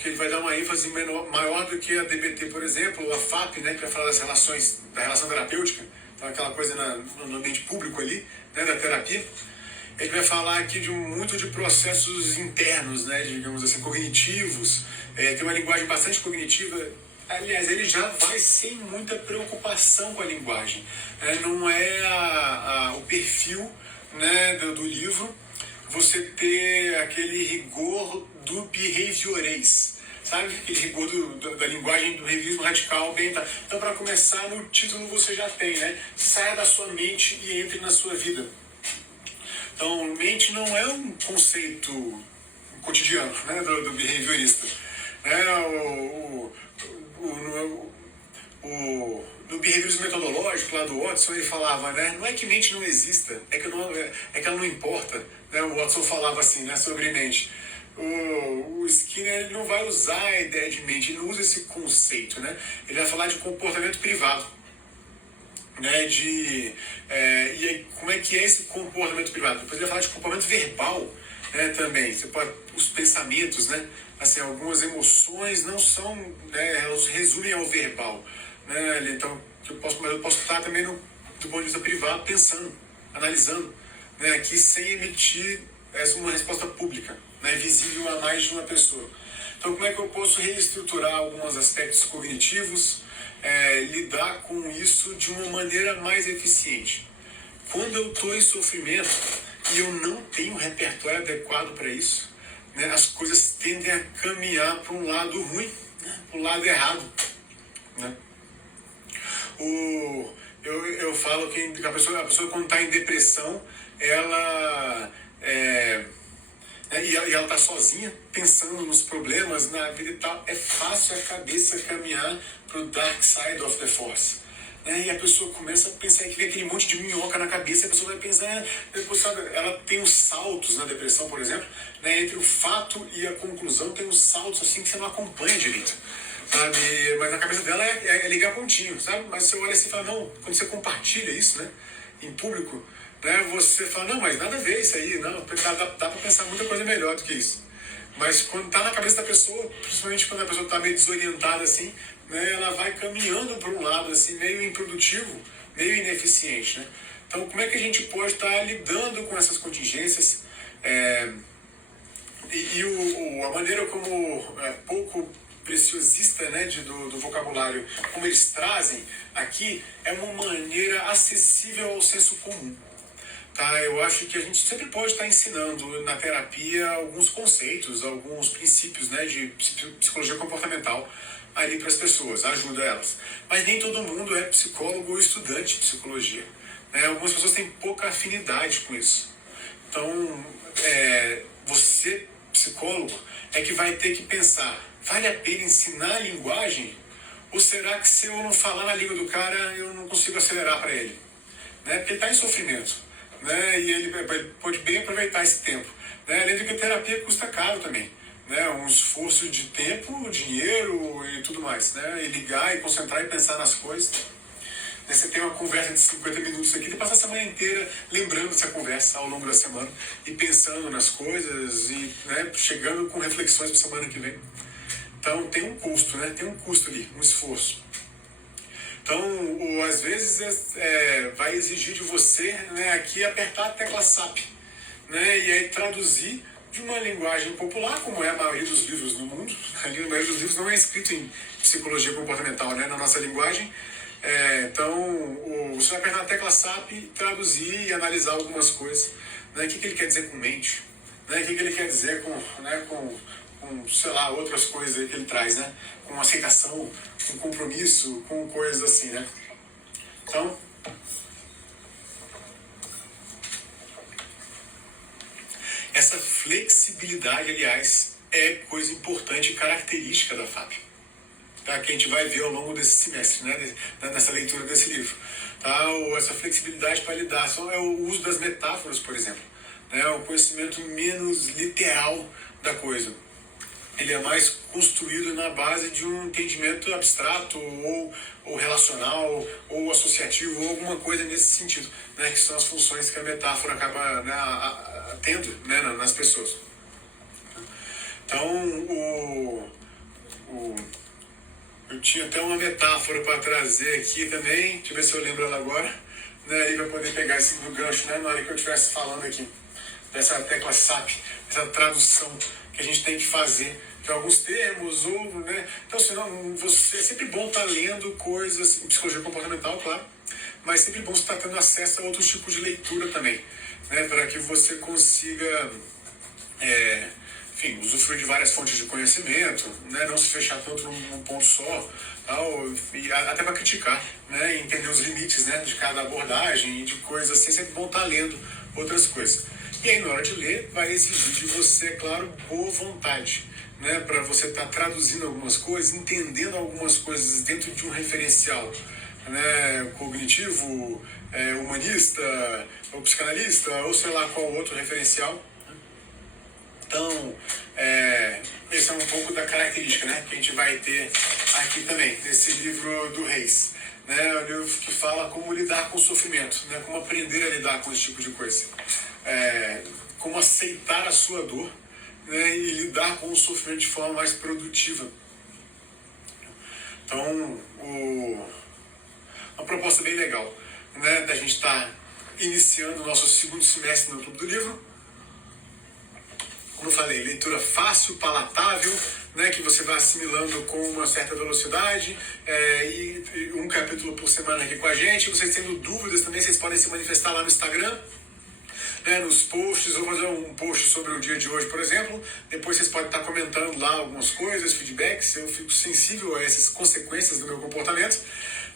Que ele vai dar uma ênfase maior do que a DBT, por exemplo, ou a FAP, né? Que vai falar das relações, da relação terapêutica, então aquela coisa no ambiente público ali, né? Da terapia. Ele vai falar aqui muito de processos internos, né, digamos assim, cognitivos. Tem uma linguagem bastante cognitiva. Aliás, ele já vai sem muita preocupação com a linguagem. Não é o perfil né, do livro, você ter aquele rigor do behaviorês, sabe? Aquele rigor da linguagem do revisionismo radical bem. Tá. Então, para começar, no título você já tem, né? Saia da sua mente e entre na sua vida. Então, mente não é um conceito cotidiano, né, do behaviorista. No behaviorismo metodológico lá do Watson, ele falava, né, não é que mente não exista, é que ela não importa. Né? O Watson falava assim, né, sobre mente. O Skinner, ele não vai usar a ideia de mente, ele não usa esse conceito, né? Ele vai falar de comportamento privado, né? E aí, como é que é esse comportamento privado? Depois ele vai falar de comportamento verbal, né, também. Você pode, os pensamentos, né? Assim, algumas emoções não são, né, elas resumem ao verbal, né? Então, eu posso estar também do ponto de vista privado pensando, analisando, né, aqui sem emitir uma resposta pública, né, visível a mais de uma pessoa. Então, como é que eu posso reestruturar alguns aspectos cognitivos, lidar com isso de uma maneira mais eficiente? Quando eu estou em sofrimento e eu não tenho um adequado para isso, né, as coisas tendem a caminhar para um lado ruim, né, para um lado errado. Né? Eu falo que a pessoa quando está em depressão, ela e ela está sozinha, pensando nos problemas, na vida e tal, é fácil a cabeça caminhar para o dark side of the force. Né? E a pessoa começa a pensar que vem aquele monte de minhoca na cabeça, e a pessoa vai pensar, depois, sabe, ela tem uns saltos na depressão, por exemplo, né? Entre o fato e a conclusão tem uns saltos assim que você não acompanha direito. Sabe? Mas na cabeça dela é ligar pontinho, sabe? Mas você olha assim e fala, não, quando você compartilha isso, né, em público, né, você fala, não, mas nada a ver isso aí, não, dá para pensar muita coisa melhor do que isso. Mas quando está na cabeça da pessoa, principalmente quando a pessoa está meio desorientada assim, né, ela vai caminhando para um lado assim, meio improdutivo, meio ineficiente. Né? Então, como é que a gente pode estar lidando com essas contingências? A maneira como pouco preciosista, né, do vocabulário, como eles trazem aqui, é uma maneira acessível ao senso comum. Tá? Eu acho que a gente sempre pode estar ensinando na terapia alguns conceitos, alguns princípios, né, de psicologia comportamental ali para as pessoas, ajuda elas. Mas nem todo mundo é psicólogo ou estudante de psicologia. Né? Algumas pessoas têm pouca afinidade com isso. Então, você, psicólogo, é que vai ter que pensar, vale a pena ensinar a linguagem? Ou será que se eu não falar na língua do cara, eu não consigo acelerar para ele? Né? Porque ele está em sofrimento. Né? E ele pode bem aproveitar esse tempo. Né? Além de que a terapia custa caro também. Né? Um esforço de tempo, dinheiro e tudo mais. Né? E ligar e concentrar e pensar nas coisas. Né? Você tem uma conversa de 50 minutos aqui, e passa a semana inteira lembrando dessa conversa ao longo da semana e pensando nas coisas e, né, chegando com reflexões para a semana que vem. Então tem um custo, né? Tem um custo ali, um esforço. Então, às vezes vai exigir de você, né, aqui apertar a tecla SAP, né, e aí traduzir de uma linguagem popular, como é a maioria dos livros no mundo. A maioria dos livros não é escrito em psicologia comportamental, né, na nossa linguagem. Então, você vai apertar a tecla SAP, traduzir e analisar algumas coisas. Né, o que ele quer dizer com mente? Né, o que ele quer dizer com sei lá, outras coisas aí que ele traz, né? Com aceitação, com compromisso, com coisas assim, né? Então, essa flexibilidade, aliás, é coisa importante e característica da FAP. Tá? Que a gente vai ver ao longo desse semestre, né? Nessa leitura desse livro. Tá? Essa flexibilidade para lidar, só é o uso das metáforas, por exemplo. Né? O conhecimento menos literal da coisa. Ele é mais construído na base de um entendimento abstrato ou relacional ou associativo ou alguma coisa nesse sentido, né, que são as funções que a metáfora acaba, né, tendo, né, nas pessoas. Então, eu tinha até uma metáfora para trazer aqui também, deixa eu ver se eu lembro ela agora, né, e para poder pegar esse do gancho, né, na hora que eu estivesse falando aqui, dessa tecla SAP, essa tradução que a gente tem que fazer de alguns termos, né? Então, senão, é sempre bom estar lendo coisas em psicologia comportamental, claro, mas sempre bom você estar tendo acesso a outros tipos de leitura também, né, para que você consiga, enfim, usufruir de várias fontes de conhecimento, né, não se fechar tanto num ponto só, tal, e até para criticar, né, e entender os limites, né, de cada abordagem e de coisas assim, sempre bom estar lendo outras coisas. E aí, na hora de ler, vai exigir de você, é claro, boa vontade, né, para você estar traduzindo algumas coisas, entendendo algumas coisas dentro de um referencial, né, cognitivo, humanista, ou psicanalista, ou sei lá qual outro referencial. Então, esse é um pouco da característica, né, que a gente vai ter aqui também, nesse livro do Reis. Né, o livro que fala como lidar com o sofrimento, né, como aprender a lidar com esse tipo de coisa. Como aceitar a sua dor, né, e lidar com o sofrimento de forma mais produtiva. Então, uma proposta bem legal, né, da gente estar iniciando o nosso segundo semestre no Clube do Livro. Como eu falei, leitura fácil, palatável, né, que você vai assimilando com uma certa velocidade, e um capítulo por semana aqui com a gente. Vocês tendo dúvidas também, vocês podem se manifestar lá no Instagram, né, nos posts. Eu vou fazer um post sobre o dia de hoje, por exemplo. Depois vocês podem estar comentando lá algumas coisas, feedbacks. Eu fico sensível a essas consequências do meu comportamento,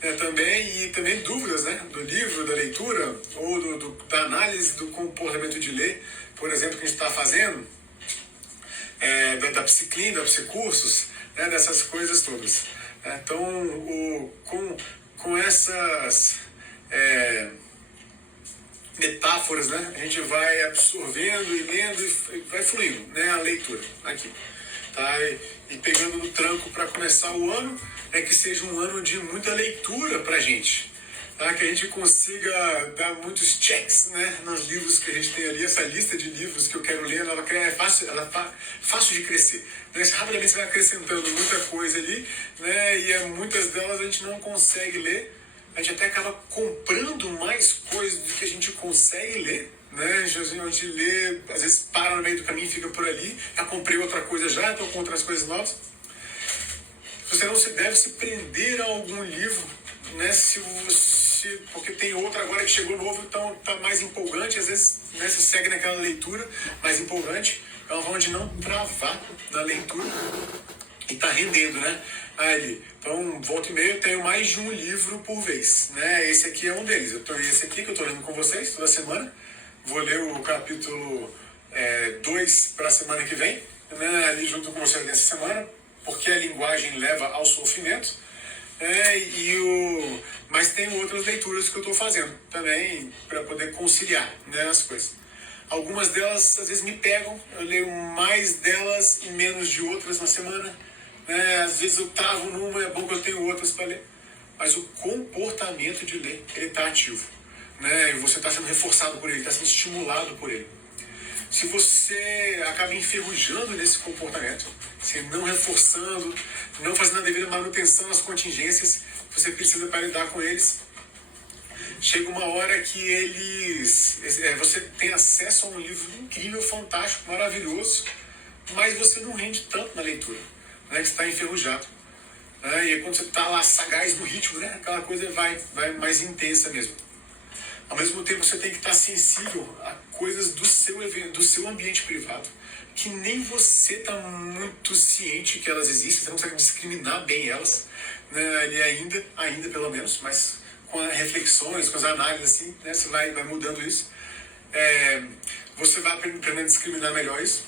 né, também. E também dúvidas, né, do livro, da leitura, ou da análise do comportamento de ler, por exemplo, que a gente está fazendo. Da Psiclin, da Psicursos, né, dessas coisas todas. Então, com essas metáforas, né, a gente vai absorvendo e lendo e vai fluindo, né, a leitura aqui. Tá? E pegando no tranco para começar o ano, que seja um ano de muita leitura para a gente. Tá? Que a gente consiga dar muitos checks, né, nos livros que a gente tem ali. Essa lista de livros que eu quero ler, ela é fácil de crescer. Né? Rapidamente você vai acrescentando muita coisa ali, né, e muitas delas a gente não consegue ler. A gente até acaba comprando mais coisas do que a gente consegue ler. Né? A gente lê, às vezes para no meio do caminho e fica por ali. Já comprei outra coisa já, estou com outras coisas novas. Você não se deve se prender a algum livro, né, porque tem outro agora que chegou novo, então está mais empolgante. Às vezes, né, você segue naquela leitura mais empolgante. É uma forma de não travar na leitura e tá rendendo, né? Ali. Então, volta e meia, eu tenho mais de um livro por vez, né? Esse aqui é um deles. Esse aqui que eu estou lendo com vocês toda semana. Vou ler o capítulo 2 para a semana que vem, né? Ali junto com vocês nessa semana, porque a linguagem leva ao sofrimento. Mas tem outras leituras que eu estou fazendo também para poder conciliar, né, as coisas. Algumas delas às vezes me pegam, eu leio mais delas e menos de outras na semana. Né? Às vezes eu travo numa, é bom que eu tenho outras para ler. Mas o comportamento de ler, ele está ativo. Né? E você está sendo reforçado por ele, está sendo estimulado por ele. Se você acaba enferrujando nesse comportamento, se não reforçando, não fazendo a devida manutenção nas contingências que você precisa para lidar com eles, chega uma hora que você tem acesso a um livro incrível, fantástico, maravilhoso, mas você não rende tanto na leitura, né, que você está enferrujado. Né, e aí quando você está lá sagaz no ritmo, né, aquela coisa vai mais intensa mesmo. Ao mesmo tempo, você tem que estar sensível a coisas do seu ambiente privado, que nem você está muito ciente que elas existem, você não consegue discriminar bem elas, né, ali ainda pelo menos, mas com as reflexões, com as análises, assim, né, você vai mudando isso. Você vai aprendendo a discriminar melhor isso,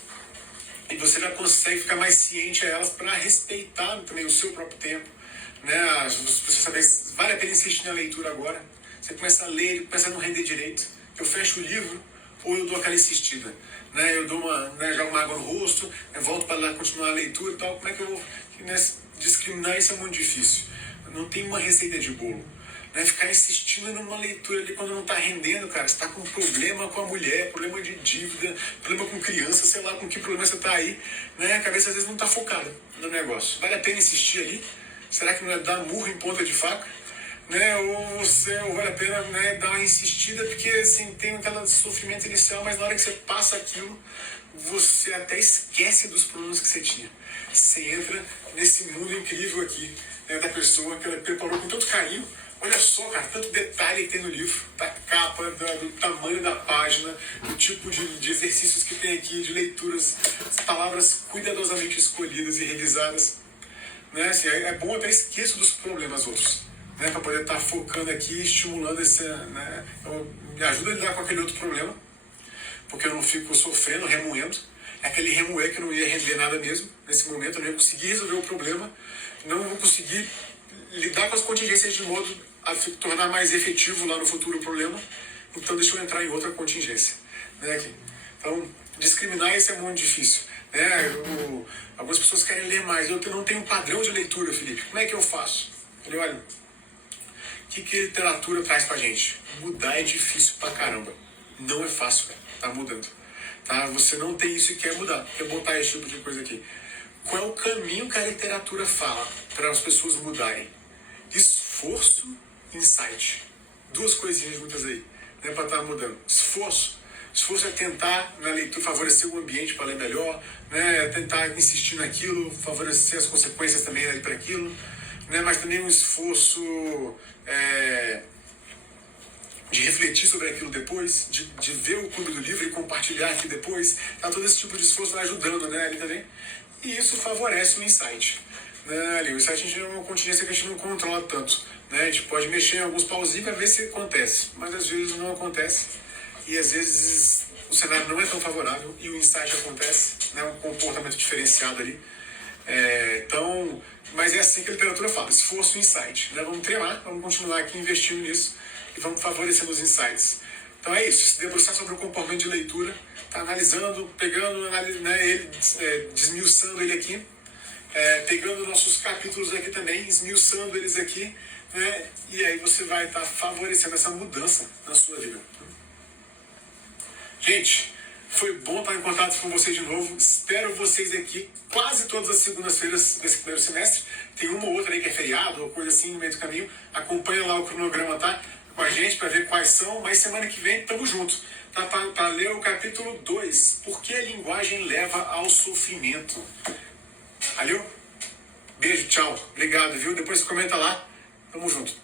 e você já consegue ficar mais ciente a elas para respeitar também o seu próprio tempo. Né, você saber se vale a pena insistir na leitura agora. Você começa a ler, começa a não render direito. Eu fecho o livro ou eu dou aquela insistida. Né? Eu dou jogo uma água no rosto, volto para lá continuar a leitura e tal. Como é que eu vou, né, discriminar? Isso é muito difícil. Não tem uma receita de bolo. Né? Ficar insistindo numa leitura ali quando não está rendendo, cara. Você está com problema com a mulher, problema de dívida, problema com criança, sei lá com que problema você está aí. Né? A cabeça às vezes não está focada no negócio. Vale a pena insistir ali? Será que não é dar murro em ponta de faca? Né, ou vale a pena, né, dar uma insistida, porque assim, tem aquele sofrimento inicial, mas na hora que você passa aquilo, você até esquece dos problemas que você tinha. Você entra nesse mundo incrível aqui, né, da pessoa que ela preparou com tanto carinho. Olha só, cara, tanto detalhe que tem no livro, da capa, do tamanho da página, do tipo de exercícios que tem aqui, de leituras, as palavras cuidadosamente escolhidas e revisadas. Né? Assim, é bom até esqueço dos problemas outros, né? Para poder estar focando aqui, estimulando esse, né? Me ajuda a lidar com aquele outro problema, porque eu não fico sofrendo, remoendo. É aquele remoer que eu não ia render nada mesmo. Nesse momento eu não ia conseguir resolver o problema, não vou conseguir lidar com as contingências de modo a tornar mais efetivo lá no futuro o problema. Então deixa eu entrar em outra contingência, né? Então, discriminar isso é muito difícil, né? Algumas pessoas querem ler mais. Eu não tenho um padrão de leitura, Felipe. Como é que eu faço? Eu falei, olha, o que a literatura traz pra gente? Mudar é difícil pra caramba. Não é fácil, cara. Tá mudando. Tá? Você não tem isso e quer mudar. Quer botar esse tipo de coisa aqui. Qual é o caminho que a literatura fala para as pessoas mudarem? Esforço e insight. Duas coisinhas juntas aí, né, para estar mudando. Esforço é tentar na leitura favorecer o ambiente para ler melhor, né, tentar insistir naquilo, favorecer as consequências também para aquilo, né, mas também um esforço de refletir sobre aquilo depois, de ver o clube do livro e compartilhar aqui depois. Tá, todo esse tipo de esforço vai ajudando, né, ali também. E isso favorece o insight. Né, ali, o insight a gente é uma contingência que a gente não controla tanto. Né, a gente pode mexer em alguns pauzinhos para ver se acontece, mas às vezes não acontece. E às vezes o cenário não é tão favorável e o insight acontece, né, um comportamento diferenciado ali. Então, mas é assim que a literatura fala, esforço e insight. Né? Vamos treinar, vamos continuar aqui investindo nisso e vamos favorecendo os insights. Então é isso, se debruçar sobre o comportamento de leitura, tá analisando, pegando, né, ele, desmiuçando ele aqui, pegando nossos capítulos aqui também, esmiuçando eles aqui, né, e aí você vai estar favorecendo essa mudança na sua vida. Gente, foi bom estar em contato com vocês de novo. Espero vocês aqui quase todas as segundas-feiras desse primeiro semestre. Tem uma ou outra aí que é feriado ou coisa assim no meio do caminho. Acompanha lá o cronograma, tá? Com a gente para ver quais são. Mas semana que vem tamo junto. Tá? Para ler o capítulo 2. Por que a linguagem leva ao sofrimento? Valeu? Beijo, tchau. Obrigado, viu? Depois você comenta lá. Tamo junto.